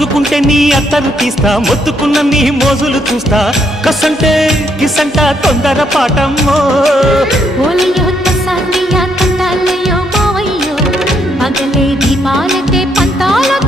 మొత్తుకుంటే నీ అత్తరు తీస్తా మొత్తుకున్న నీ మోజులు చూస్తా కసంటే కిసంట తొందర పాటమ్మో పగలే దీపాలకే పంతాలకు